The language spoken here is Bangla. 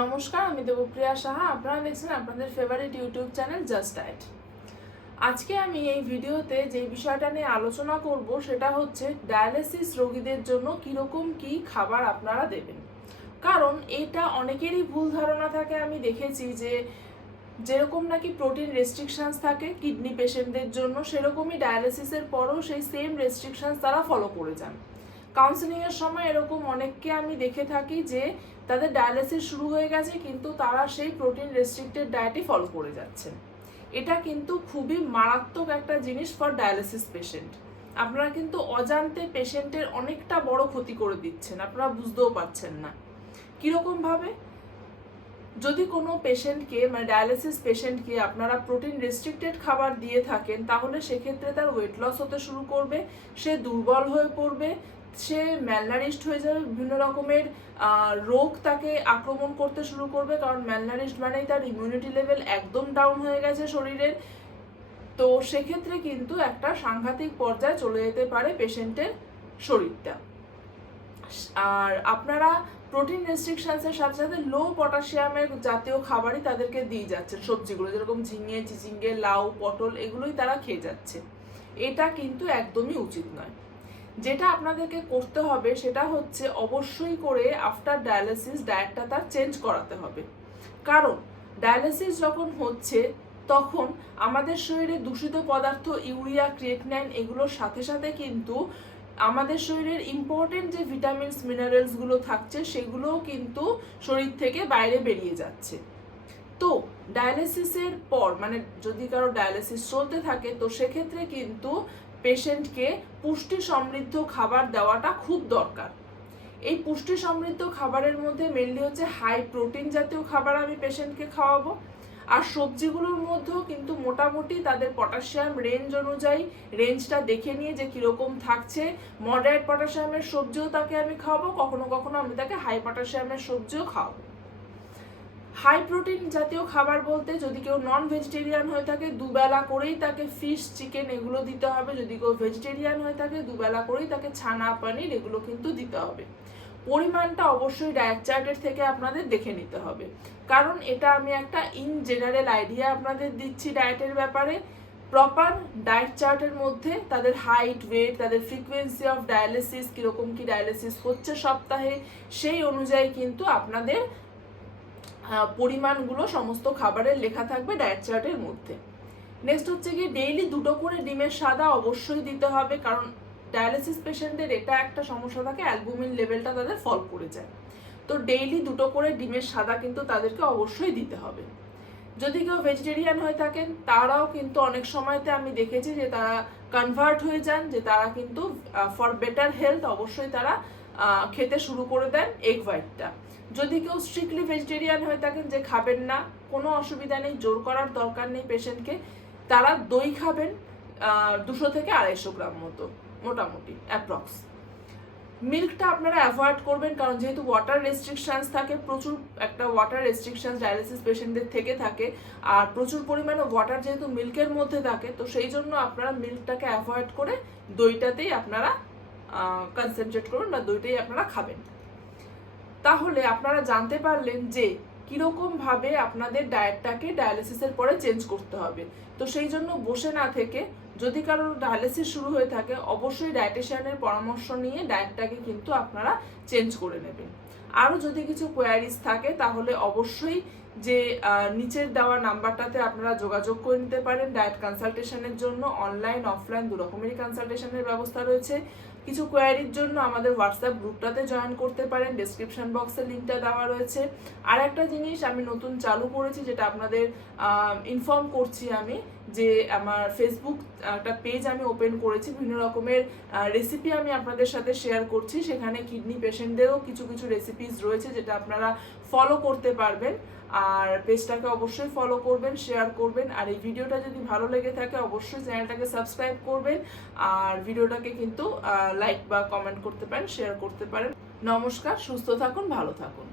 নমস্কার, আমি দেবপ্রিয়া সাহা। আপনারা দেখছেন আপনাদের favourite YouTube channel just diet আজকে আমি এই ভিডিওতে যে বিষয়টা নিয়ে আলোচনা করব, সেটা হচ্ছে ডায়ালিসিস রোগীদের জন্য কীরকম কি খাবার আপনারা দেবেন। কারণ এটা অনেকেরই ভুল ধারণা থাকে। আমি দেখেছি যে যেরকম নাকি প্রোটিন রেস্ট্রিকশানস থাকে কিডনি পেশেন্টদের জন্য, সেরকমই ডায়ালিসিসের পরও সেই সেম রেস্ট্রিকশানস তারা ফলো করে যান। কাউন্সেলিংয়ের সময় এরকম অনেককে আমি দেখে থাকি যে তাদের ডায়ালিসিস শুরু হয়ে গেছে, কিন্তু তারা সেই প্রোটিন রেস্ট্রিক্টেড ডায়েটই ফলো করে যাচ্ছেন এটা কিন্তু খুবই মারাত্মক একটা জিনিস ফর ডায়ালিসিস পেশেন্ট আপনারা কিন্তু অজান্তে পেশেন্টের অনেকটা বড় ক্ষতি করে দিচ্ছেন, আপনারা বুঝতেও পারছেন না। কীরকম ভাবে? যদি কোনো পেশেন্টকে মানে ডায়ালিসিস পেশেন্টকে আপনারা প্রোটিন রেস্ট্রিক্টেড খাবার দিয়ে থাকেন, তাহলে সেক্ষেত্রে তার ওয়েট লস হতে শুরু করবে, সে দুর্বল হয়ে পড়বে সে ম্যালনারিস্ট হয়ে যাবে, বিভিন্ন রকমের রোগ তাকে আক্রমণ করতে শুরু করবে। কারণ ম্যালনারিস্ট মানেই তার ইমিউনিটি লেভেল একদম ডাউন হয়ে গেছে শরীরের। তো সেক্ষেত্রে কিন্তু একটা সাংঘাতিক পর্যায়ে চলে যেতে পারে পেশেন্টের শরীরটা। আর আপনারা প্রোটিন রেস্ট্রিকশনসের সাথে সাথে লো পটাশিয়ামের জাতীয় খাবারই তাদেরকে দিয়ে যাচ্ছেন। সবজিগুলো যেরকম ঝিঙে, চিচিঙ্গে, লাউ, পটল, এগুলোই তারা খেয়ে যাচ্ছে। এটা কিন্তু একদমই উচিত নয়। যেটা আপনাদেরকে করতে হবে সেটা হচ্ছে অবশ্যই করে আফটার ডায়ালিসিস ডায়েটটা তার চেঞ্জ করাতে হবে। কারণ ডায়ালিসিস যখন হচ্ছে, তখন আমাদের শরীরে দূষিত পদার্থ, ইউরিয়া ক্রিয়েটনাইন এগুলোর সাথে সাথে কিন্তু আমাদের শরীরের ইম্পর্টেন্ট যে ভিটামিনস মিনারেলসগুলো থাকছে, সেগুলোও কিন্তু শরীর থেকে বাইরে বেরিয়ে যাচ্ছে। তো ডায়ালিসিসের পর মানে যদি কারও ডায়ালিসিস চলতে থাকে, তো সেক্ষেত্রে কিন্তু পেশেন্টকে পুষ্টি সমৃদ্ধ খাবার দেওয়াটা খুব দরকার। এই পুষ্টি সমৃদ্ধ খাবারের মধ্যে মেনলি হচ্ছে হাই প্রোটিন জাতীয় খাবার আমি পেশেন্টকে খাওয়াবো। আর সবজিগুলোর মধ্যেও কিন্তু মোটামুটি তাদের পটাশিয়াম রেঞ্জ অনুযায়ী রেঞ্জটা দেখে নিয়ে যে কীরকম থাকছে। মডারেট পটাশিয়ামের সবজিও তাকে আমি খাওয়াবো, কখনো কখনো আমি তাকে হাই পটাশিয়ামের সবজিও খাওয়াবো। হাই প্রোটিন জাতীয় খাবার বলতে যদি কেউ নন ভেজিটেরিয়ান হয়ে থাকে, দুবেলা করেই তাকে ফিশ চিকেন এগুলো দিতে হবে। যদি কেউ ভেজিটেরিয়ান হয়ে থাকে, দুবেলা করেই তাকে ছানা, পানির এগুলো কিন্তু দিতে হবে। পরিমাণটা অবশ্যই ডায়েট চার্টের থেকে আপনাদের দেখে নিতে হবে। কারণ এটা আমি একটা ইন জেনারেল আইডিয়া আপনাদের দিচ্ছি ডায়েটের ব্যাপারে। প্রপার ডায়েট চার্টের মধ্যে তাদের হাইট ওয়েট তাদের ফ্রিকোয়েন্সি অফ ডায়ালিসিস কীরকম কি ডায়ালিসিস হচ্ছে সপ্তাহে, সেই অনুযায়ী কিন্তু আপনাদের পরিমাণগুলো, সমস্ত খাবারের লেখা থাকবে ডায়েট চার্টের মধ্যে। নেক্সট হচ্ছে গিয়ে ডেইলি দুটো করে ডিমের সাদা অবশ্যই দিতে হবে, কারণ ডায়ালিসিস পেশেন্টদের এটা একটা সমস্যা থাকে অ্যালবুমিন লেভেলটা তাদের ফল করে যায়। তো ডেইলি দুটো করে ডিমের সাদা কিন্তু তাদেরকে অবশ্যই দিতে হবে। যদি কেউ ভেজিটেরিয়ান হয়ে থাকেন, তারাও কিন্তু অনেক সময়তে আমি দেখেছি যে তারা কনভার্ট হয়ে যান, যে তারা কিন্তু ফর বেটার হেলথ অবশ্যই তারা খেতে শুরু করে দেন এগ হোয়াইটটা যদি কেউ স্ট্রিক্টলি ভেজিটেরিয়ান হয়ে থাকেন যে খাবেন না, কোনো অসুবিধা নেই, জোর করার দরকার নেই পেশেন্টকে তারা দই খাবেন দুশো থেকে আড়াইশো গ্রাম মতো, মোটামুটি অ্যাপ্রক্স মিল্কটা আপনারা অ্যাভয়েড করবেন, কারণ যেহেতু ওয়াটার রেস্ট্রিকশানস থাকে, প্রচুর একটা ওয়াটার রেস্ট্রিকশনস ডায়ালিসিস পেশেন্টদের থেকে থাকে, আর প্রচুর পরিমাণে ওয়াটার যেহেতু মিল্কের মধ্যে থাকে, তো সেই জন্য আপনারা মিল্কটাকে অ্যাভয়েড করে দইটাতেই আপনারা কনসেন্ট্রেট করুন বা দইটাই আপনারা খাবেন। তাহলে আপনারা জানতে পারলেন যে কীরকম ভাবে আপনাদের ডায়েটটাকে ডায়ালিসিসের পরে চেঞ্জ করতে হবে। তো সেই জন্য বসে না থেকে যদি কারোর ডায়ালিসিস শুরু হয়ে থাকে, অবশ্যই ডায়েটিশিয়ানের পরামর্শ নিয়ে ডায়েটটাকে কিন্তু আপনারা চেঞ্জ করে নেবেন। আরও যদি কিছু কোয়ারিজ থাকে, তাহলে অবশ্যই যে নিচের দেওয়া নাম্বারটাতে আপনারা যোগাযোগ করে নিতে পারেন। ডায়েট কনসালটেশনের জন্য অনলাইন অফলাইন দু রকমেরই কনসালটেশনের ব্যবস্থা রয়েছে। কিছু কোয়ারির জন্য আমাদের হোয়াটসঅ্যাপ গ্রুপটাতে জয়েন করতে পারেন। ডিসক্রিপশন বক্সে লিঙ্কটা দেওয়া রয়েছে। আর একটা জিনিস আমি নতুন চালু করেছি, যেটা আপনাদের ইনফর্ম করছি আমি। যে আমার ফেসবুক একটা পেজ আমি ওপেন করেছি, বিভিন্ন রকমের রেসিপি আমি আপনাদের সাথে শেয়ার করছি। সেখানে কিডনি পেশেন্টদেরও কিছু কিছু রেসিপিস রয়েছে যেটা আপনারা ফলো করতে পারবেন। আর পেজটাকে অবশ্যই ফলো করবেন শেয়ার করবেন। আর এই ভিডিওটা যদি ভালো লেগে থাকে, অবশ্যই চ্যানেলটাকে সাবস্ক্রাইব করবেন। আর ভিডিওটাকে কিন্তু লাইক বা কমেন্ট করতে পারেন শেয়ার করতে পারেন। নমস্কার, সুস্থ থাকুন, ভালো থাকুন।